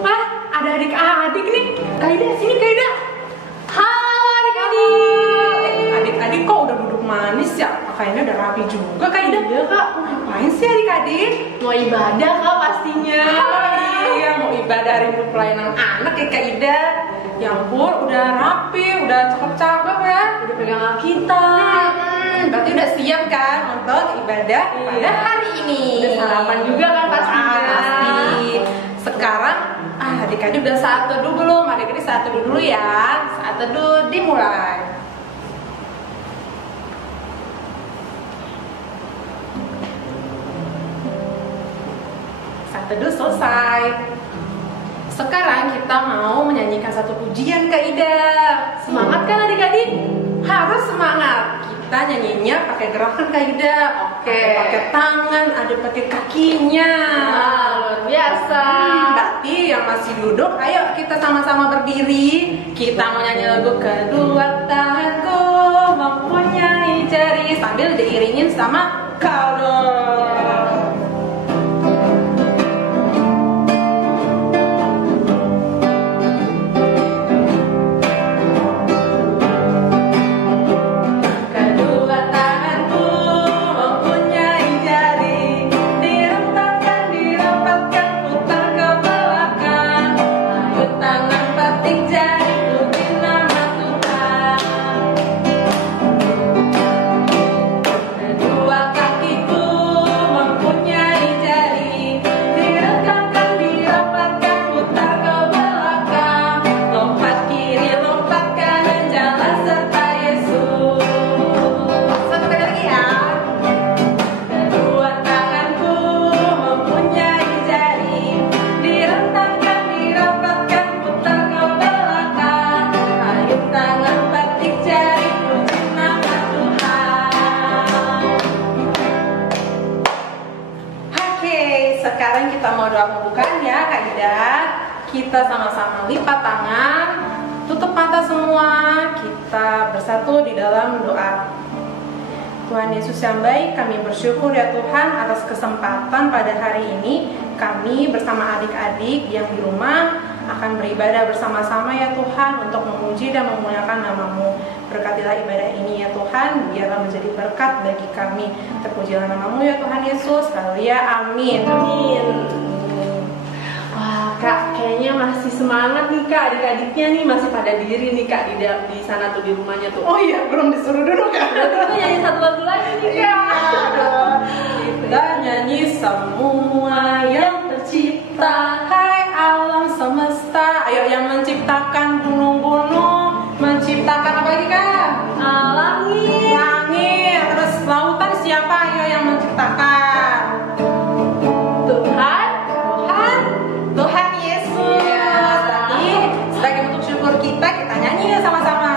Ah, ada adik-adik nih. Kaida, sini Kaida. Halo adik-adik. Adik-adik kok udah duduk manis ya? Pakaiannya udah rapi juga Kaida. Iya kak. Ngapain sih adik-adik? Mau ibadah kak pastinya. Iya, mau ibadah hari Minggu pelayanan anak ya Kaida. Ya ampun, udah rapi, udah cakep-cakep ya. Udah pegang Alkitab. Berarti udah siap kan untuk ibadah pada hari ini. Udah sarapan juga kan pastinya. Pasti. Sekarang adik-adik udah saat teduh belum? Adik-adik saat teduh dulu ya. Saat teduh dimulai. Saat teduh selesai. Sekarang kita mau menyanyikan satu pujian Kak Ida. Semangat kan adik-adik? Harus semangat. Kita nyanyinya pakai gerakan Kak Ida. Oke. Pakai tangan, ada pakai kakinya. Wah, luar biasa. Berarti yang masih duduk, ayo kita sama-sama berdiri. Kita mau nyanyi lagu kedua tanganku mempunyai jari sambil diiringin sama kaldon. Sekarang kita mau doa pembukaan ya Kak Ida. Kita sama-sama lipat tangan, tutup mata semua. Kita bersatu di dalam doa. Tuhan Yesus yang baik, kami bersyukur ya Tuhan atas kesempatan pada hari ini. Kami bersama adik-adik yang di rumah akan beribadah bersama-sama ya Tuhan untuk memuji dan memuliakan nama-Mu. Berkatilah ibadah ini ya Tuhan, biarlah menjadi berkat bagi kami. Terpujilah nama-Mu ya Tuhan Yesus. Haleluya, amin. Amin. Wah kak, kayaknya masih semangat nih kak, adik-adiknya nih masih pada diri nih kak di sana tuh di rumahnya tuh. Oh iya, belum disuruh duduk ya. Berarti kita nyanyi satu lagu lagi nih. Iya. Kita nyanyi semua yang tercipta, hai alam semesta. Ayo yang menciptakan gunung-gunung, menciptakan apa lagi kak? Langit. Langit. Terus lautan siapa? Ayo yang menciptakan. Tuhan Yesus. Tadi sebagai bentuk syukur kita nyanyi ya sama-sama.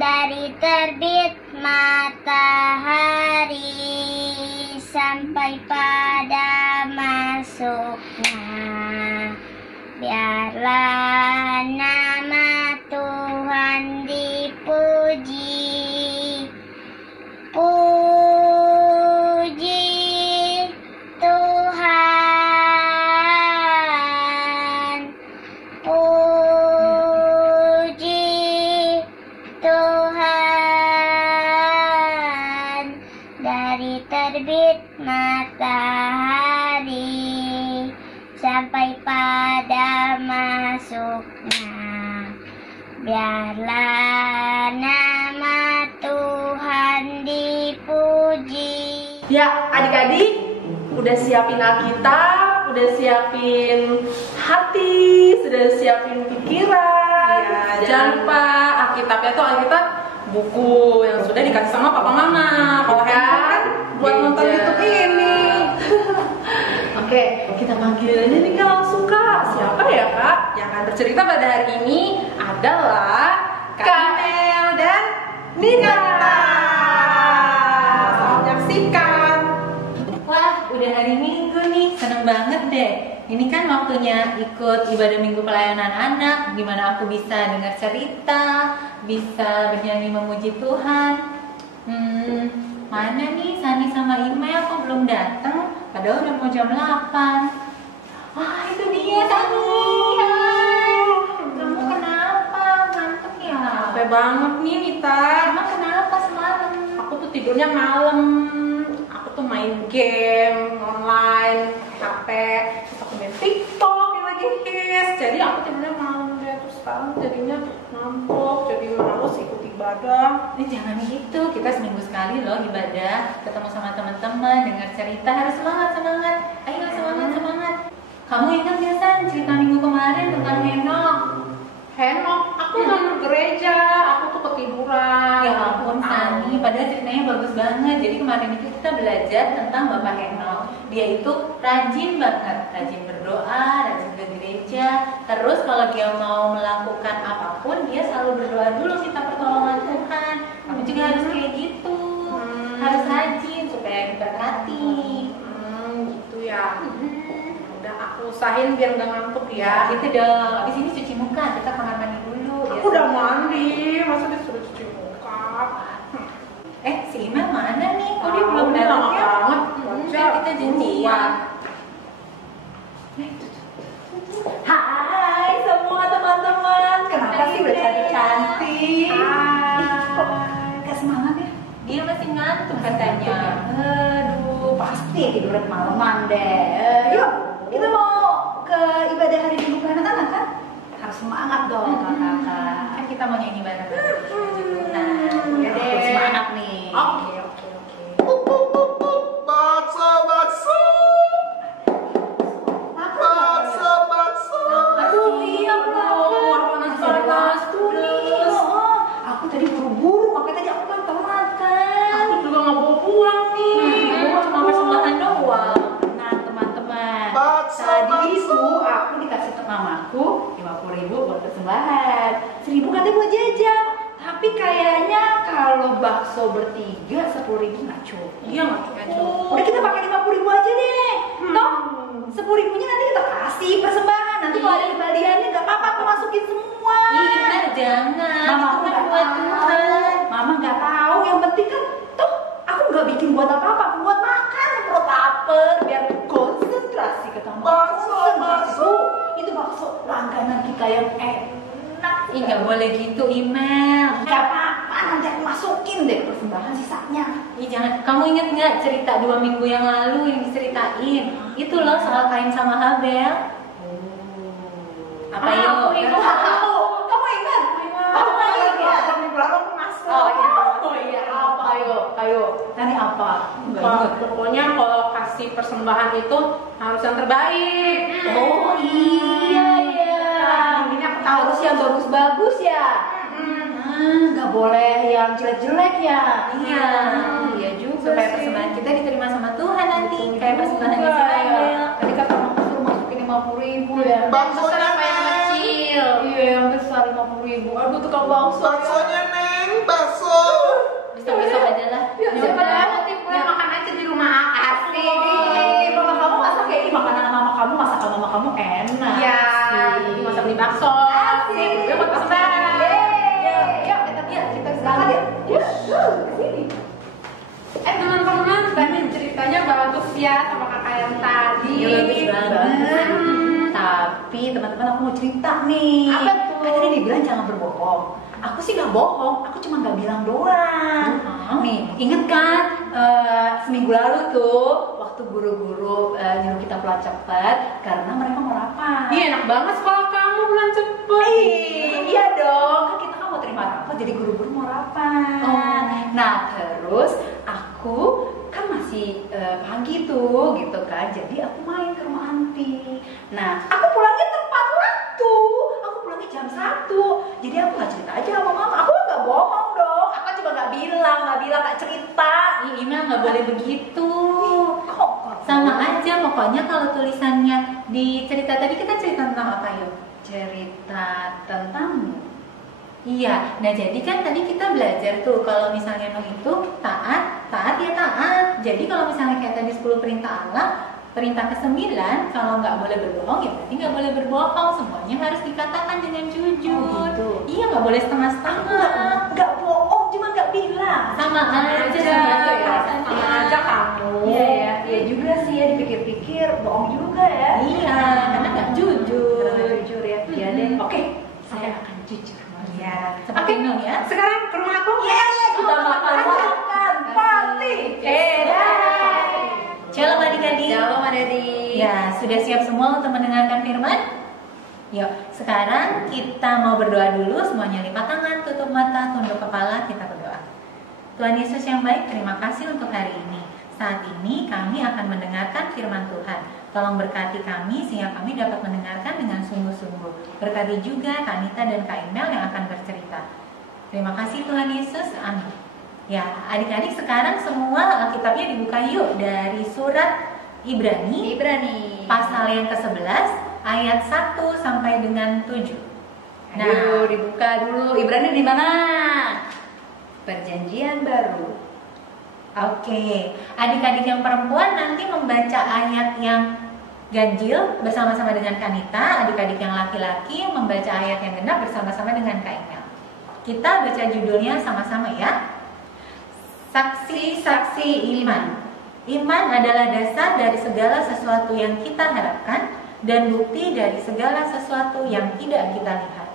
Dari terbit matahari sampai pada masuknya, biarlah nama Tuhan dipuji. Puji Tuhan, puji Tuhan. Dari terbit matahari sampai pada masuknya, biarlah nama Tuhan dipuji. Ya adik-adik, udah siapin Alkitab, udah siapin hati, sudah udah siapin pikiran. Ya, jangan lupa Alkitabnya tuh Alkitab buku yang sudah dikasih sama papa mama. Kalau kan buat nonton YouTube ini. Oke, kita panggil aja nih Kak langsung Kak. Siapa ya Kak? Yang akan bercerita pada hari ini adalah Kak Mel dan Nina. Selamat menyaksikan. Wah, udah hari Minggu nih, seneng banget deh. Ini kan waktunya ikut ibadah Minggu pelayanan anak, dimana aku bisa dengar cerita, bisa bernyanyi memuji Tuhan. Mana nih Sani sama Email kok belum datang? Padahal udah mau jam 8. Wah, itu dia Sani. Hai. Kamu kenapa? Ngantuk ya? Capek banget nih Nita. Emang kenapa semalam? Aku tuh tidurnya malam. Aku tuh main game online, HP, terus aku main TikTok yang lagi hits. Jadi aku tidurnya malam deh. Terus sekarang jadinya ngantuk, jadi males ikut ibadah. Ini jangan gitu, kita seminggu sekali loh ibadah, ketemu sama teman-teman, dengar cerita, harus semangat. Ayo semangat. Kamu ingat gak San cerita minggu kemarin tentang Henok? Henok, aku nggak ke gereja, aku tuh ketiduran. Ya ampun Sani, padahal ceritanya bagus banget. Jadi kemarin itu kita belajar tentang Bapak Henok. Dia itu rajin banget, rajin berdoa, rajin ke gereja. Terus kalau dia mau melakukan apapun, dia selalu berdoa dulu minta pertolongan Tuhan. Kamu juga harus kayak gitu, harus rajin supaya diberkati. Gitu ya. Udah aku usahain biar nggak ngantuk ya. Gitu dong. Abis ini cuci muka, kita kamar mandi dulu. Aku udah mandi, masa disuruh cuci muka? Si Iman mana nih? Kok dia Ah, belum udah datang lama ya? banget. Kan kita janjian. Hai semua teman-teman, kenapa sih udah cantik-cantik? Kok gak semangat ya? Dia masih ngantuk katanya. Aduh, pasti tiduran malaman deh. Yuk, kita mau ke ibadah hari Minggu pelayanan anak kan? Harus semangat dong kakak. Kan kita mau nyanyi bareng. Nah, ya deh. Harus semangat nih. Oke. Aduh, iya Panas nih. Aku tadi buru-buru, makanya tadi aku kan telat kan. Aku juga nggak bawa pulang nih. Cuma persembahan doang. Nah teman-teman, tadi itu aku dikasih ke mamaku 50.000 buat persembahan, 1.000 katanya buat jajan. Tapi kayaknya kalau bakso bertiga 10.000 nggak cukup. Iya nggak cukup. Udah kita pakai 50.000 aja deh. Toh 10.000-nya nanti kita kasih persembahan. Nanti kalau ada kembaliannya nggak apa-apa, aku masukin semua. Iya, jangan. Mama Itu aku kan nggak buat tahu. Tuhan. Mama nggak tahu. Yang penting kan, toh aku nggak bikin buat apa-apa, aku buat makan, perut lapar, biar konsentrasi ketemu. Konsentrasi. Itu bakso langganan kita yang enak. Ih, nggak boleh gitu, Email. Nggak apa-apa, nanti aku masukin deh persembahan sisanya. Ih, jangan. Kamu inget nggak cerita 2 minggu yang lalu yang diceritain? Itu loh soal Kain sama Habel. Apa yuk? Kamu ingat? Kamu ingat ya? Oh iya, apa? Ayo. Tadi apa? Pokoknya kalau kasih persembahan itu harus yang terbaik. Oh iya ya. Ini aku tahu. Harus yang bagus-bagus ya. Nggak boleh yang jelek-jelek ya. Iya, iya juga. Supaya sih. persembahan kita diterima sama Tuhan nanti. Kayak persembahan Juga, si Habel. ya. Tadi kata mama suruh masukin 50.000 ya. Baksonya apa yang kecil? Iya, yang besar 50.000. Aduh, tukang bakso. Baksonya Neng, bakso. Besok-besok aja lah. Coba nanti pulang makan aja di rumah asik. Mama kamu masak kayak ini, makanan mama kamu, masakan mama kamu enak. Iya, Asik. masa beli bakso. Asik. Gue buat persembahan. Yuk, kita berangkat ya. Yuk, kesini. Teman-teman, tadi ceritanya bagus ya sama kakak yang tadi. Iya, bagus banget. Tapi teman-teman aku mau cerita nih. Apa tuh? Kan tadi dibilang jangan berbohong. Aku sih nggak bohong, aku cuma nggak bilang doang. Nih, inget kan seminggu lalu tuh waktu guru-guru nyuruh kita pulang cepet karena mereka mau rapat. Iya, enak banget sekolah kamu bulan cepet. Iya dong, kan kita kan mau terima rapat, jadi guru-guru mau rapat. Oh. Nah terus aku kan masih pagi tuh gitu kan, jadi aku main ke rumah anti. Nah aku pulangnya tepat waktu. Jadi aku nggak cerita aja sama mama. Aku nggak bohong dong. Aku cuma nggak bilang, nggak cerita. Ih, Ima nggak boleh begitu. Kok? Sama aja, pokoknya kalau tulisannya di cerita tadi kita cerita tentang apa yuk? Cerita tentangmu. Iya, nah jadi kan tadi kita belajar tuh kalau misalnya Nuh itu taat ya taat. Jadi kalau misalnya kayak tadi 10 perintah Allah, perintah ke-9 kalau nggak boleh berbohong ya berarti nggak boleh berbohong, semuanya harus dikatakan dengan jujur. Gitu. Iya, nggak boleh setengah-setengah. Nggak bohong, cuma nggak bilang. Sama aja, sama aja kamu. Iya juga sih ya, dipikir-pikir bohong juga ya. Iya, karena nggak jujur. Jujur ya. Iya deh. Oke, saya akan jujur. Ya. Seperti Nuh ya. Sekarang ke rumah aku. Kita makan party. Shalom adik-adik. Shalom adik. Ya, sudah siap semua untuk mendengarkan firman? Yuk, sekarang kita mau berdoa dulu. Semuanya lipat tangan, tutup mata, tunduk kepala, kita berdoa. Tuhan Yesus yang baik, terima kasih untuk hari ini. Saat ini kami akan mendengarkan firman Tuhan. Tolong berkati kami sehingga kami dapat mendengarkan dengan sungguh-sungguh. Berkati juga Kak Anita dan Kak Imel yang akan bercerita. Terima kasih Tuhan Yesus. Amin. Ya, adik-adik sekarang semua Alkitabnya dibuka yuk dari surat Ibrani pasal yang ke-11 ayat 1 sampai dengan 7. Nah, dibuka dulu. Ibrani di mana? Perjanjian Baru. Oke, adik-adik yang perempuan nanti membaca ayat yang ganjil bersama-sama dengan Kanita. Adik-adik yang laki-laki membaca ayat yang genap bersama-sama dengan Kak Imel. Kita baca judulnya sama-sama ya. Saksi-saksi iman. Iman adalah dasar dari segala sesuatu yang kita harapkan dan bukti dari segala sesuatu yang tidak kita lihat.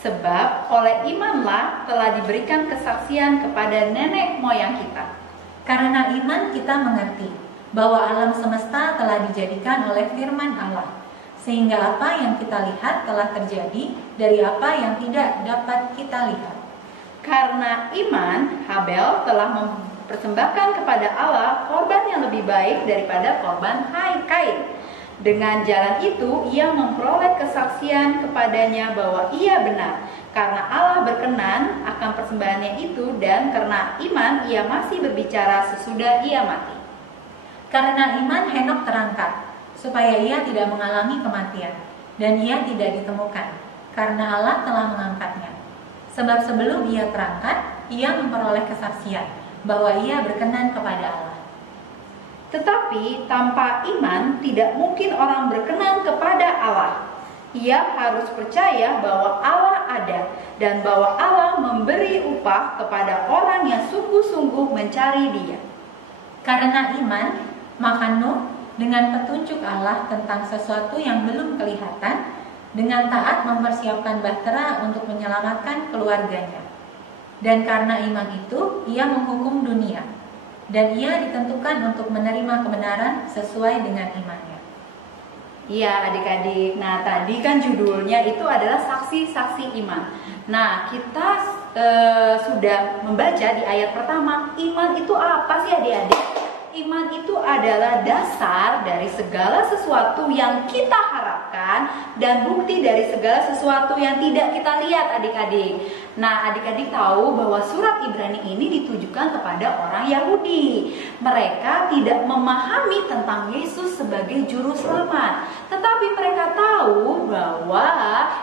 Sebab oleh imanlah telah diberikan kesaksian kepada nenek moyang kita. Karena iman kita mengerti bahwa alam semesta telah dijadikan oleh firman Allah, sehingga apa yang kita lihat telah terjadi dari apa yang tidak dapat kita lihat. Karena iman, Habel telah mempersembahkan kepada Allah korban yang lebih baik daripada korban Kain. Dengan jalan itu, ia memperoleh kesaksian kepadanya bahwa ia benar. Karena Allah berkenan akan persembahannya itu, dan karena iman ia masih berbicara sesudah ia mati. Karena iman Henok terangkat, supaya ia tidak mengalami kematian, dan ia tidak ditemukan, karena Allah telah mengangkatnya. Sebab sebelum ia terangkat, ia memperoleh kesaksian bahwa ia berkenan kepada Allah. Tetapi tanpa iman tidak mungkin orang berkenan kepada Allah. Ia harus percaya bahwa Allah ada dan bahwa Allah memberi upah kepada orang yang sungguh-sungguh mencari Dia. Karena iman, maka Nuh dengan petunjuk Allah tentang sesuatu yang belum kelihatan, dengan taat mempersiapkan bahtera untuk menyelamatkan keluarganya. Dan karena iman itu, ia menghukum dunia, dan ia ditentukan untuk menerima kebenaran sesuai dengan imannya. Iya adik-adik, nah tadi kan judulnya itu adalah saksi-saksi iman. Nah kita sudah membaca di ayat pertama, iman itu apa sih adik-adik? Iman itu adalah dasar dari segala sesuatu yang kita harapkan dan bukti dari segala sesuatu yang tidak kita lihat adik-adik. Nah adik-adik tahu bahwa surat Ibrani ini ditujukan kepada orang Yahudi. Mereka tidak memahami tentang Yesus sebagai juru selamat, tetapi mereka tahu bahwa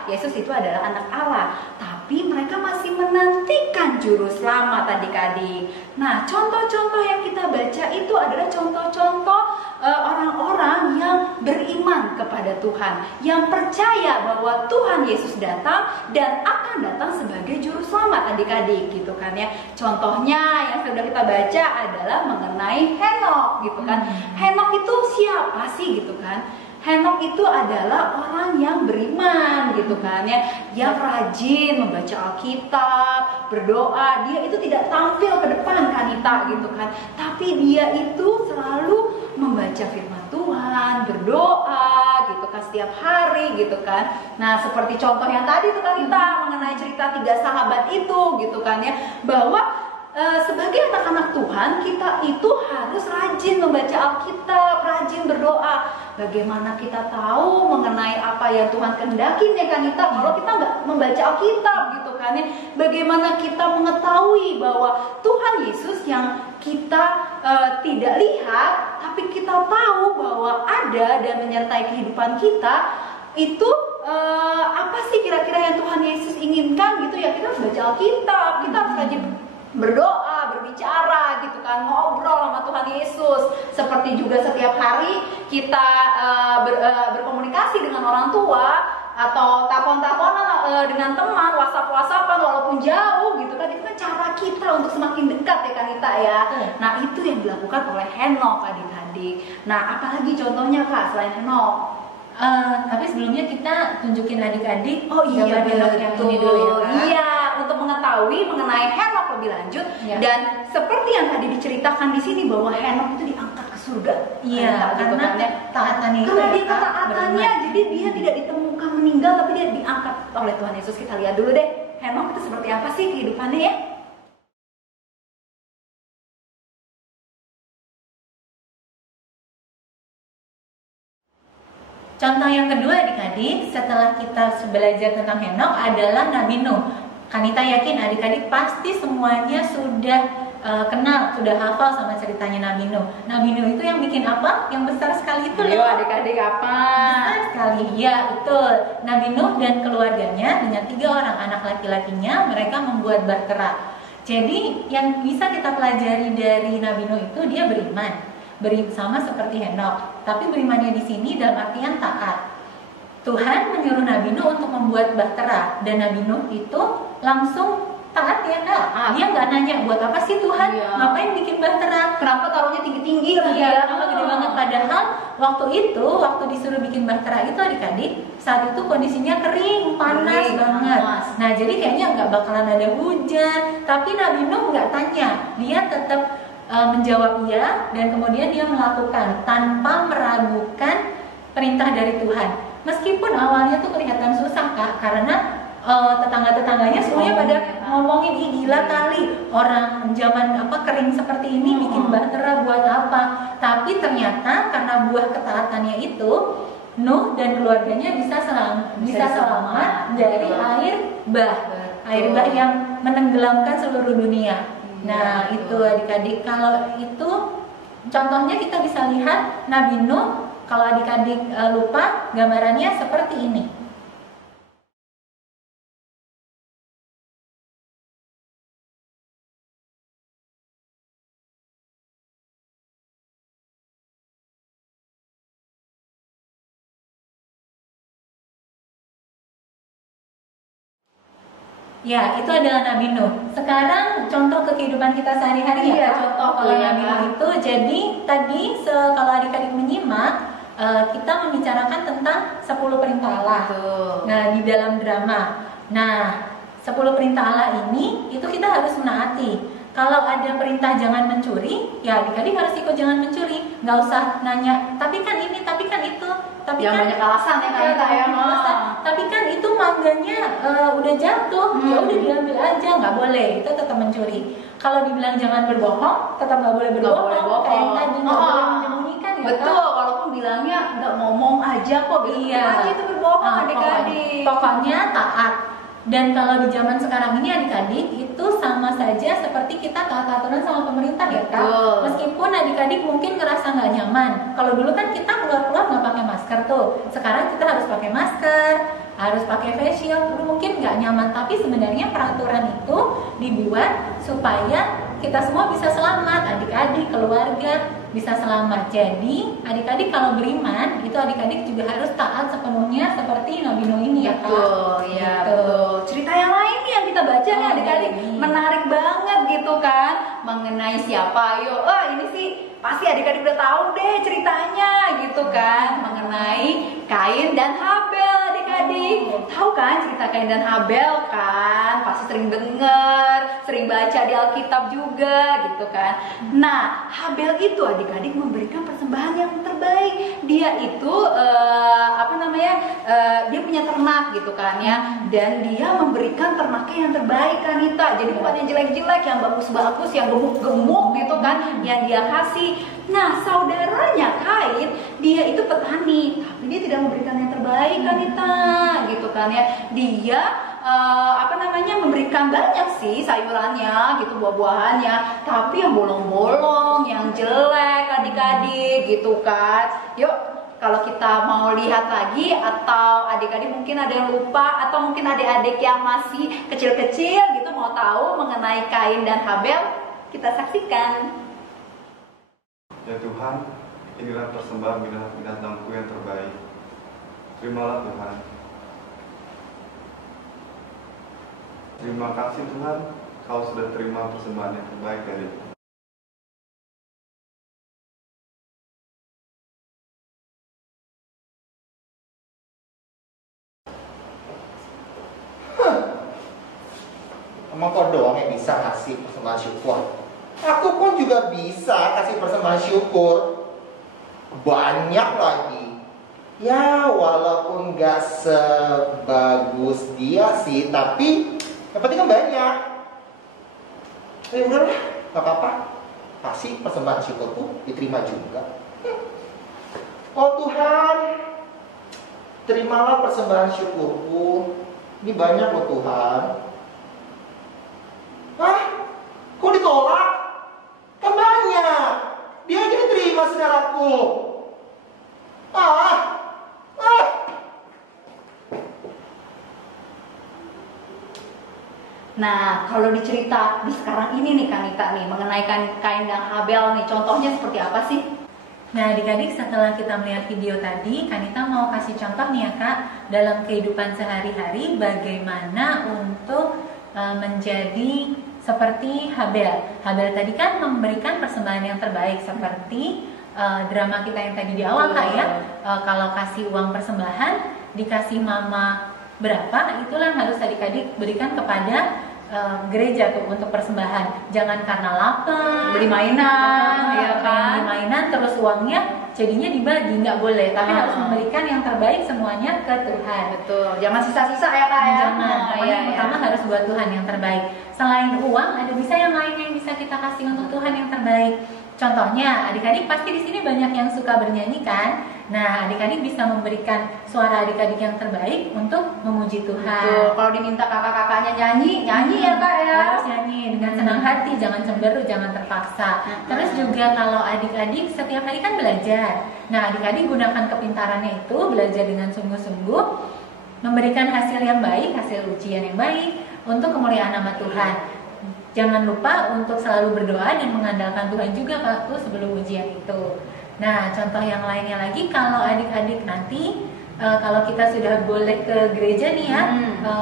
Yesus itu adalah anak Allah. Tapi mereka masih menantikan juru selamat adik-adik. Nah contoh-contoh yang kita baca itu adalah contoh-contoh orang-orang yang beriman kepada Tuhan, yang percaya bahwa Tuhan Yesus datang dan akan datang sebagai juru selamat adik-adik gitu kan ya. Contohnya yang sudah kita baca adalah mengenai Henok gitu kan. Henok itu siapa sih gitu kan? Henok itu adalah orang yang beriman gitu kan ya. Dia rajin membaca Alkitab, berdoa. Dia itu tidak tampil ke depan Kanita gitu kan, tapi dia itu selalu membaca firman Tuhan, berdoa gitu kan setiap hari gitu kan. Nah seperti contoh yang tadi tuh Kanita mengenai cerita 3 sahabat itu gitu kan ya, bahwa sebagai anak-anak Tuhan kita itu harus rajin membaca Alkitab, rajin berdoa. bagaimana kita tahu mengenai apa yang Tuhan kehendaki ya Kanita kalau kita nggak membaca Alkitab gitu kan ya. Bagaimana kita mengetahui bahwa Tuhan Yesus yang kita tidak lihat tapi kita tahu bahwa ada dan menyertai kehidupan kita itu apa sih kira-kira yang Tuhan Yesus inginkan gitu ya. Kita harus baca Alkitab, kita harus rajin berdoa, berbicara gitu kan, ngobrol sama Tuhan Yesus. Seperti juga setiap hari kita berkomunikasi dengan orang tua atau telepon-teleponan dengan teman, WhatsApp-WhatsAppan walaupun jauh gitu kan. Itu kan cara kita untuk semakin dekat ya Kanita ya. Nah itu yang dilakukan oleh Henok adik-adik. Nah apalagi contohnya Kak selain Henok? Tapi sebelumnya kita tunjukin adik-adik gambar Henok yang ini dulu ya Kak. Iya, untuk mengetahui mengenai Henok lebih lanjut dan seperti yang tadi diceritakan di sini bahwa Henok itu diangkat ke surga. Iya, karena taatannya itu. Karena dia ketaatannya, jadi dia tidak ditemukan meninggal tapi dia diangkat oleh Tuhan Yesus. Kita lihat dulu deh, Henok itu seperti apa sih kehidupannya ya? Contoh yang kedua adik-adik, setelah kita belajar tentang Henok adalah Nabi Nuh. Kanita yakin adik-adik pasti semuanya sudah kenal, sudah hafal sama ceritanya Nabi Nuh. Nabi Nuh itu yang bikin apa? Yang besar sekali itu Ayo loh. adik-adik apa? Besar sekali, ya betul. Nabi Nuh dan keluarganya dengan 3 orang anak laki-lakinya, mereka membuat bahtera. Jadi yang bisa kita pelajari dari Nabi Nuh itu dia beriman. Sama seperti Henok, tapi berimannya di sini dalam artian taat. Tuhan menyuruh Nabi Nuh untuk membuat bahtera dan Nabi Nuh itu langsung taat ya Kak. Dia nggak nanya buat apa sih Tuhan, ngapain bikin bahtera, Kenapa taruhnya tinggi-tinggi lagi iya, ya? kenapa gede banget. Padahal waktu disuruh bikin bahtera itu adik-adik, saat itu kondisinya kering, panas banget. Nah jadi kayaknya nggak bakalan ada hujan, tapi Nabi Nuh nggak tanya, dia tetap menjawab iya dan kemudian dia melakukan tanpa meragukan perintah dari Tuhan. Meskipun awalnya tuh kelihatan susah Kak, karena tetangga-tetangganya semuanya pada ngomongin, ih gila kali orang zaman kering seperti ini bikin bahtera buat apa. Tapi ternyata karena buah ketaatannya itu, Nuh dan keluarganya bisa selamat dari air bah yang menenggelamkan seluruh dunia. Nah itu adik-adik, kalau itu contohnya kita bisa lihat Nabi Nuh. Kalau adik-adik lupa, gambarannya seperti ini. Ya, itu adalah Nabi Nuh. Sekarang contoh ke kehidupan kita sehari-hari ya. Contoh kalau Nabi Nuh itu, jadi tadi kalau adik-adik menyimak, kita membicarakan tentang 10 perintah Allah. Nah, di dalam drama. Nah, 10 perintah Allah ini itu kita harus menaati. Kalau ada perintah jangan mencuri, ya adik-adik harus ikut jangan mencuri. Nggak usah nanya, tapi kan ini, tapi kan itu. Tapi yang kan banyak alasan ya kan tapi kan itu mangganya udah jatuh, ya udah diambil aja, nggak boleh, itu tetap mencuri. Kalau dibilang jangan berbohong, tetap nggak boleh berbohong. Kayak tadi nggak boleh menyembunyikan ya. Betul, walaupun bilangnya nggak ngomong aja kok, aja itu berbohong adik-adik. Pokoknya taat. Dan kalau di zaman sekarang ini adik-adik itu sama saja seperti kita taat aturan sama pemerintah ya Kak. Meskipun adik-adik mungkin ngerasa nggak nyaman. Kalau dulu kan kita keluar-keluar nggak pakai masker tuh. Sekarang kita harus pakai masker, harus pakai face shield. Dulu mungkin nggak nyaman, tapi sebenarnya peraturan itu dibuat supaya kita semua bisa selamat, adik-adik, keluarga bisa selamat. Jadi adik-adik kalau beriman itu adik-adik juga harus taat sepenuhnya seperti Nabi Nuh ini ya Kak. Betul. Cerita yang lain nih yang kita baca nih adik-adik, menarik banget gitu kan, mengenai siapa? Ayo, ini sih pasti adik-adik udah tahu deh ceritanya gitu kan, mengenai Kain dan Habel adik-adik. tahu kan cerita Kain dan Habel kan? Pasti sering dengar, sering baca di Alkitab juga gitu kan. Nah, Habel itu adik-adik memberikan persembahan yang terbaik. Dia itu dia punya ternak gitu kan ya. Dan dia memberikan ternaknya yang terbaik kan Nita. Jadi bukan yang jelek-jelek, yang bagus-bagus, yang gemuk-gemuk gitu kan, yang dia kasih. Nah, saudaranya Kain, dia itu petani, tapi dia tidak memberikan yang terbaik kan Nita, gitu kan ya. Dia memberikan banyak sih sayurannya, gitu, buah-buahannya, tapi yang bolong-bolong, yang jelek adik-adik, gitu kan. Yuk, kalau kita mau lihat lagi, atau adik-adik mungkin ada yang lupa, atau mungkin adik-adik yang masih kecil-kecil gitu mau tahu mengenai Kain dan Habel, kita saksikan. Ya Tuhan, inilah persembahan binatangku yang terbaik. Terimalah Tuhan. Terima kasih Tuhan, Kau sudah terima persembahan yang terbaik dariku. Emang kau doang yang bisa kasih persembahan syukur? Aku pun juga bisa kasih persembahan syukur. Banyak lagi. Ya walaupun gak sebagus dia sih, tapi yang penting kan banyak. Udahlah, gak apa-apa. Kasih persembahan syukurku, diterima juga. Oh Tuhan, terimalah persembahan syukurku. Ini banyak loh Tuhan. Hah? Kok ditolak? Kan banyak. Dia aja diterima saudaraku. Nah, kalau dicerita di sekarang ini nih Kanita nih, mengenai Kain dan Habel nih, contohnya seperti apa sih? Nah, adik-adik, setelah kita melihat video tadi, Kanita mau kasih contoh nih ya Kak, dalam kehidupan sehari-hari bagaimana untuk menjadi seperti Habel. Habel tadi kan memberikan persembahan yang terbaik seperti drama kita yang tadi di awal Kak ya. Kalau kasih uang persembahan, dikasih mama berapa, itulah yang harus adik-adik berikan kepada gereja tuh untuk persembahan. Jangan karena lapar Beli mainan, ya kan? beli mainan terus uangnya jadinya dibagi, nggak boleh. Tapi harus memberikan yang terbaik semuanya ke Tuhan. Betul, jangan sisa-sisa ya Kak ya. Jangan, pokoknya yang pertama harus buat Tuhan yang terbaik. Selain uang, ada bisa yang lain yang bisa kita kasih untuk Tuhan yang terbaik. Contohnya, adik-adik pasti di sini banyak yang suka bernyanyi kan? Nah, adik-adik bisa memberikan suara adik-adik yang terbaik untuk memuji Tuhan. Betul, kalau diminta kakak-kakaknya nyanyi ya Kak ya. Harus nyanyi dengan senang hati, jangan cemberut, jangan terpaksa. Terus juga kalau adik-adik setiap hari kan belajar. Nah, adik-adik gunakan kepintarannya itu, belajar dengan sungguh-sungguh, memberikan hasil yang baik, hasil ujian yang baik untuk kemuliaan nama Tuhan. Jangan lupa untuk selalu berdoa dan mengandalkan Tuhan juga waktu sebelum ujian itu. Nah, contoh yang lainnya lagi, kalau adik-adik nanti kalau kita sudah boleh ke gereja nih ya,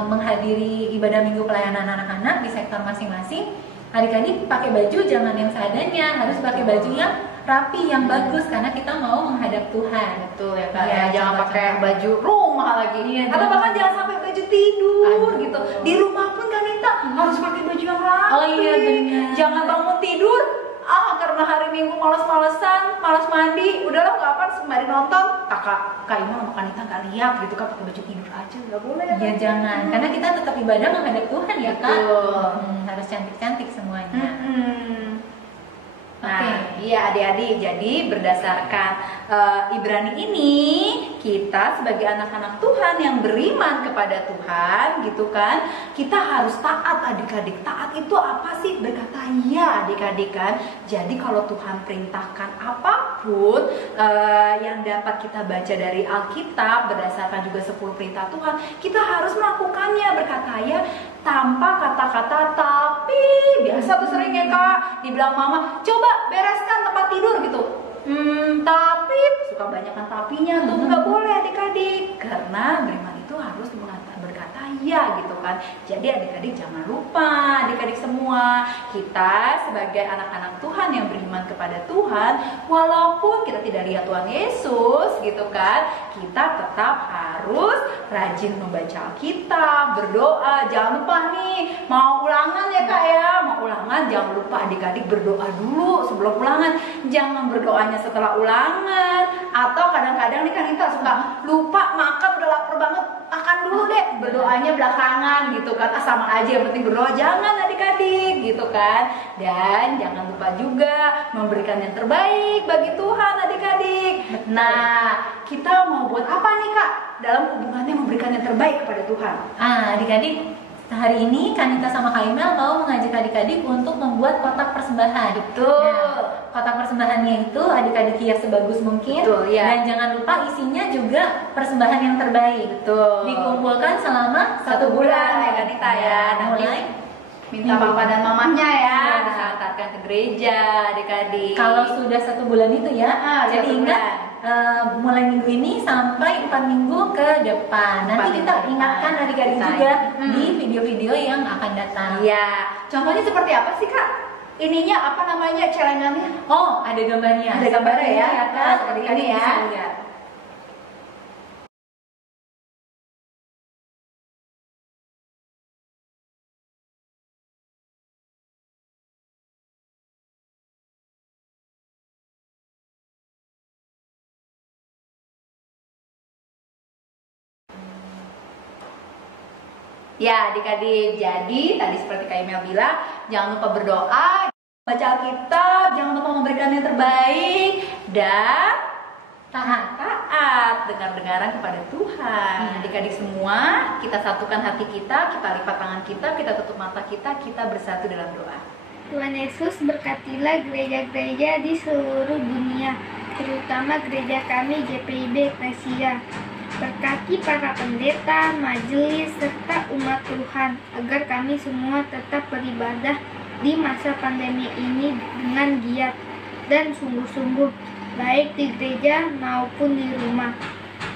menghadiri ibadah minggu pelayanan anak-anak di sektor masing-masing, adik-adik pakai baju jangan yang seadanya, harus pakai baju yang rapi, yang bagus, karena kita mau menghadap Tuhan. Betul ya Kak Ya, ya, jangan contoh-contoh. pakai baju rumah lagi. Iya, Atau bahkan jangan sampai baju tidur gitu. Di rumah pun Kanita harus pakai baju yang rapi. Oh iya, benar. Jangan bangun tidur karena hari Minggu malas-malesan, malas mandi, udahlah nggak apa, sembari nonton, Kak Ima sama Kanita nggak lihat gitu kan, pakai baju tidur aja, nggak boleh ya. Ya jangan, karena kita tetap ibadah menghadap Tuhan ya Kak. Betul. Harus cantik-cantik semuanya. Nah, iya adik-adik, jadi berdasarkan Ibrani ini, kita sebagai anak-anak Tuhan yang beriman kepada Tuhan gitu kan, kita harus taat adik-adik. Taat itu apa sih? Berkata ya adik-adik kan. Jadi kalau Tuhan perintahkan apapun yang dapat kita baca dari Alkitab, berdasarkan juga 10 perintah Tuhan, kita harus melakukannya, berkata ya tanpa kata-kata tapi. Biasa tuh sering ya Kak, dibilang mama, coba bereskan tempat tidur gitu. Tapi suka banyakkan tapinya tuh, nggak boleh adik-adik, karena beriman itu harus berkata ya gitu kan. Jadi adik-adik jangan lupa, adik-adik semua, kita sebagai anak-anak Tuhan yang beriman kepada Tuhan, walaupun kita tidak lihat Tuhan Yesus gitu kan, kita tetap harus rajin membaca Alkitab, berdoa. Jangan lupa nih, mau ulangan ya Kak ya, mau ulangan jangan lupa adik-adik berdoa dulu sebelum ulangan. Jangan berdoanya setelah ulangan. Atau kadang-kadang nih kan kita suka lupa makan, udah lapar banget, makan dulu deh, berdoanya belakangan gitu kan. Sama aja, yang penting berdoa. Jangan adik-adik gitu kan. Dan jangan lupa juga memberikan yang terbaik bagi Tuhan adik-adik. Nah, kita mau buat apa nih Kak dalam hubungannya memberikan yang terbaik kepada Tuhan? Adik-adik, hari ini Kanita sama Kak Imel mau mengajak adik-adik untuk membuat kotak persembahan. Betul. Nah, kotak persembahannya itu adik-adik hias sebagus mungkin. Betul, ya. Dan jangan lupa isinya juga persembahan yang terbaik. Betul. Dikumpulkan selama 1 bulan ya Kanita ya. Nanti mulai minta papa dan mamahnya ya, bisa antarkan ke gereja adik-adik. kalau sudah 1 bulan itu ya. Jadi 1 ingat mulai minggu ini sampai 4 minggu ke depan. Nanti kita ingatkan adik-adik juga di video-video yang akan datang. Iya. Contohnya seperti apa sih Kak? Ininya apa namanya, celengannya? Oh, ada gambarnya. Ada gambarnya ya, Di atas, seperti adik-adik ini ya. bisa lihat. Ya adik-adik, jadi tadi seperti Kak Imel bilang, jangan lupa berdoa, baca Alkitab, jangan lupa memberikan yang terbaik, dan taat dengar-dengaran kepada Tuhan. Adik-adik semua, kita satukan hati kita lipat tangan kita tutup mata kita bersatu dalam doa. Tuhan Yesus, berkatilah gereja-gereja di seluruh dunia, terutama gereja kami GPIB Eklesia. Berkati para pendeta, majelis, serta umat Tuhan, agar kami semua tetap beribadah di masa pandemi ini dengan giat dan sungguh-sungguh, baik di gereja maupun di rumah.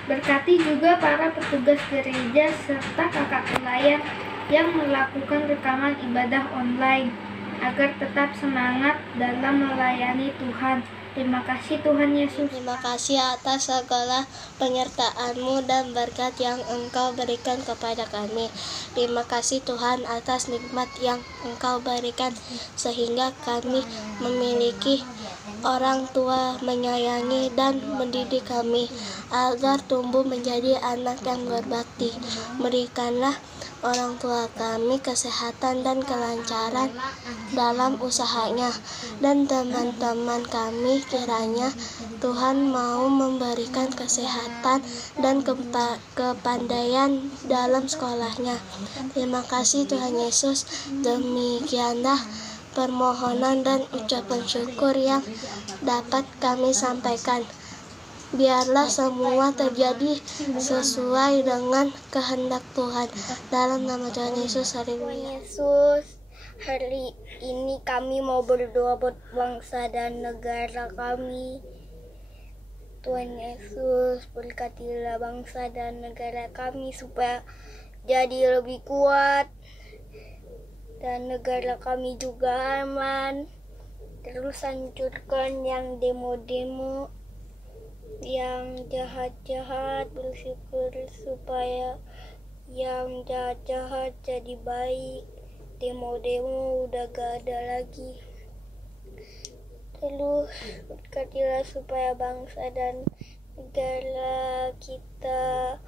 Berkati juga para petugas gereja serta kakak pelayan yang melakukan rekaman ibadah online, agar tetap semangat dalam melayani Tuhan. Terima kasih Tuhan Yesus. Terima kasih atas segala penyertaan-Mu dan berkat yang Engkau berikan kepada kami. Terima kasih Tuhan atas nikmat yang Engkau berikan sehingga kami memiliki orang tua menyayangi dan mendidik kami agar tumbuh menjadi anak yang berbakti. Berikanlah orang tua kami kesehatan dan kelancaran dalam usahanya, dan teman-teman kami kiranya Tuhan mau memberikan kesehatan dan kepandaian dalam sekolahnya. Terima kasih Tuhan Yesus. Demikianlah permohonan dan ucapan syukur yang dapat kami sampaikan. Biarlah semua terjadi sesuai dengan kehendak Tuhan. Dalam nama Tuhan Yesus, haleluya. Yesus, hari ini kami mau berdoa buat bangsa dan negara kami. Tuhan Yesus, berkatilah bangsa dan negara kami supaya jadi lebih kuat dan negara kami juga aman. Terus hancurkan yang demo-demo, yang jahat-jahat, bersyukur supaya yang jahat-jahat jadi baik. Demo-demo udah gak ada lagi. Terus berkatilah supaya bangsa dan negara kita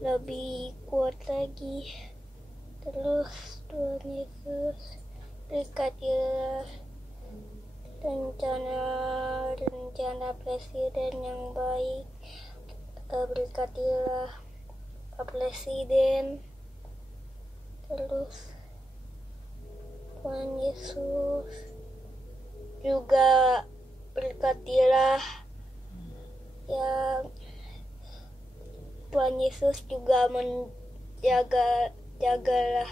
lebih kuat lagi. Terus Tuhan Yesus, berkatilah rencana presiden yang baik. Berkatilah Pak Presiden. Terus Tuhan Yesus juga berkatilah yang Tuhan Yesus juga jagalah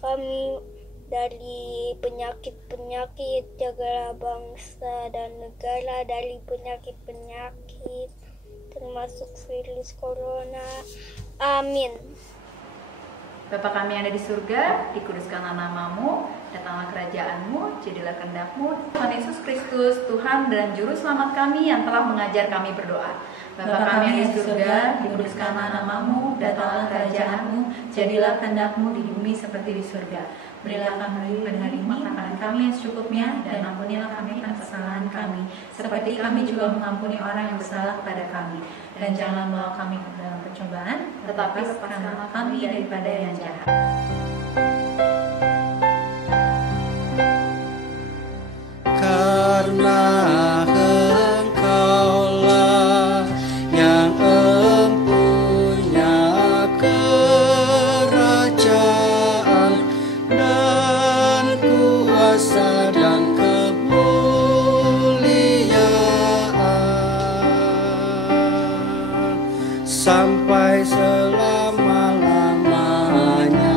kami dari penyakit-penyakit, jagalah bangsa dan negara dari penyakit-penyakit termasuk virus corona. Amin. Bapa kami yang ada di surga, dikuduskanlah nama-Mu, datanglah kerajaan-Mu, jadilah kehendak-Mu. Tuhan Yesus Kristus, Tuhan dan Juru Selamat kami yang telah mengajar kami berdoa. Bapa kami yang di surga, dikuduskanlah namamu, datanglah kerajaanmu, jadilah kehendakmu di bumi seperti di surga. Berilah kami pada hari ini makanan kami yang secukupnya, dan ampunilah kami akan kesalahan kami, seperti kami juga mengampuni orang yang bersalah kepada kami. Dan janganlah membawa kami ke dalam percobaan, tetapi lepaskanlah kami daripada yang jahat. Karena Engkaulah yang empunya kerajaan dan kuasa dan kemuliaan sampai selama-lamanya.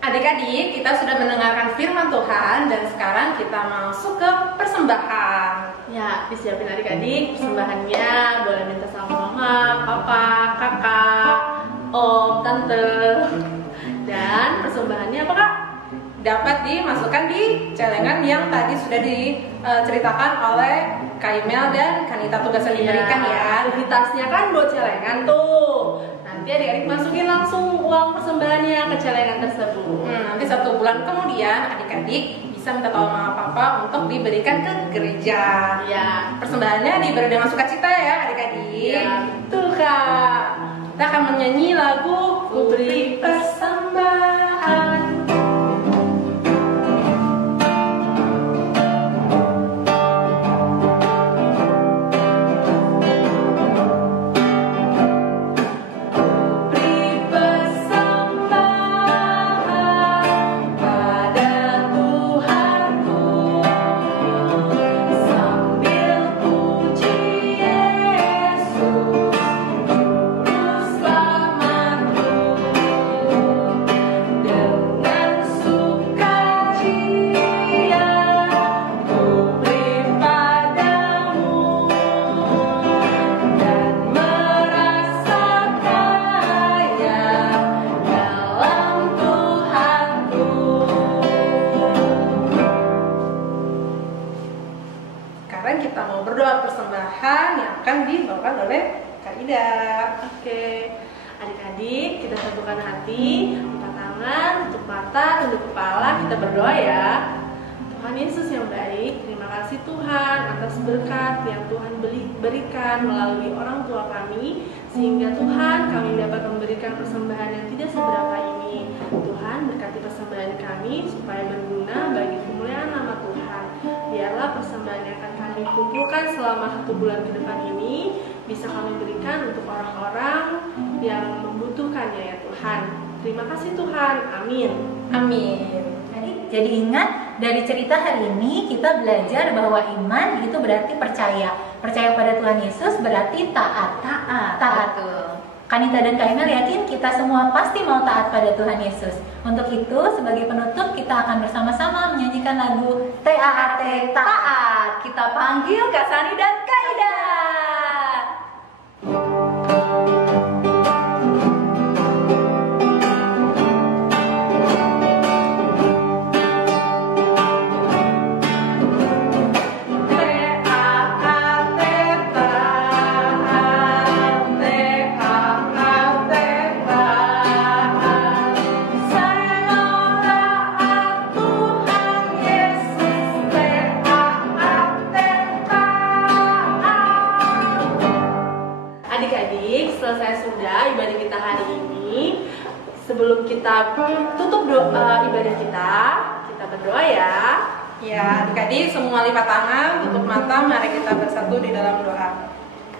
Adik-adik, kita sudah mendengarkan firman Tuhan dan sekarang kita masuk ke persembahan. Ya, disiapin adik-adik persembahannya. Boleh minta sama mama, papa, kakak, om, tante. Dan persembahannya apa kak? Dapat dimasukkan di celengan yang tadi sudah diceritakan oleh Kak Imel dan Kanita tugasnya diberikan ya. Di tasnya kan buat celengan tuh. Nanti adik-adik masukin langsung uang persembahannya ke celengan tersebut. Nanti 1 bulan kemudian adik-adik bisa minta tolong sama papa untuk diberikan ke gereja. Ya, Persembahannya diberi dengan sukacita ya adik-adik. ya betul kak. Kita akan menyanyi lagu Ku Beri Persembahan. Sekarang kita mau berdoa persembahan yang akan dibawakan oleh Kak Ida. Oke, adik-adik kita satukan hati, angkat tangan, tutup mata, tunduk kepala, kita berdoa ya. Tuhan Yesus yang baik, terima kasih Tuhan atas berkat yang Tuhan berikan melalui orang tua kami, sehingga Tuhan kami dapat memberikan persembahan yang tidak seberapa ini. Tuhan berkati persembahan kami supaya berguna bagi kemuliaan nama Tuhan. Biarlah persembahan yang akan kami kumpulkan selama 1 bulan ke depan ini bisa kami berikan untuk orang-orang yang membutuhkannya ya Tuhan. Terima kasih Tuhan, amin. Amin. Jadi ingat, dari cerita hari ini kita belajar bahwa iman itu berarti percaya. Percaya pada Tuhan Yesus berarti taat. Taat. Kanita dan Kak Imel yakin kita semua pasti mau taat pada Tuhan Yesus. Untuk itu, sebagai penutup kita akan bersama-sama menyanyikan lagu TAAT, Taat. Kita panggil Kak Sani dan Kak Ida. Adik-adik, selesai sudah ibadah kita hari ini. Sebelum kita tutup ibadah kita berdoa ya. Ya, adik-adik semua lipat tangan, tutup mata, mari kita bersatu di dalam doa.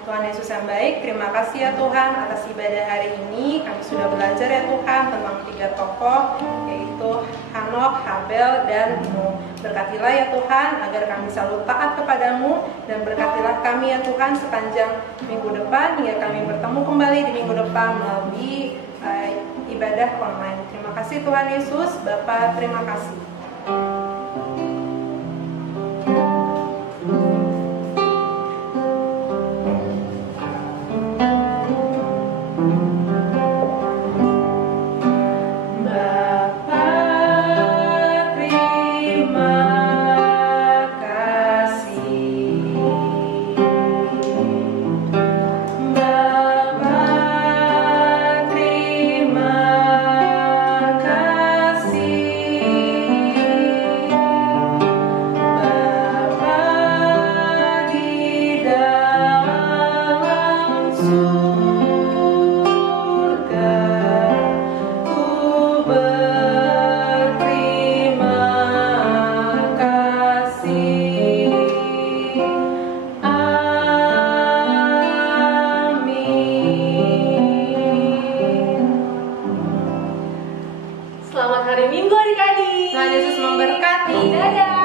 Tuhan Yesus yang baik, terima kasih ya Tuhan atas ibadah hari ini. Kami sudah belajar ya Tuhan tentang 3 tokoh, yaitu Hanok, Habel, dan Nuh. Berkatilah ya Tuhan agar kami selalu taat kepadamu, dan berkatilah kami ya Tuhan sepanjang minggu depan hingga kami bertemu kembali di minggu depan melalui ibadah online. Terima kasih Tuhan Yesus, Bapa, terima kasih. Selamat hari Minggu adik-adik. Tuhan Yesus memberkati. Dadah.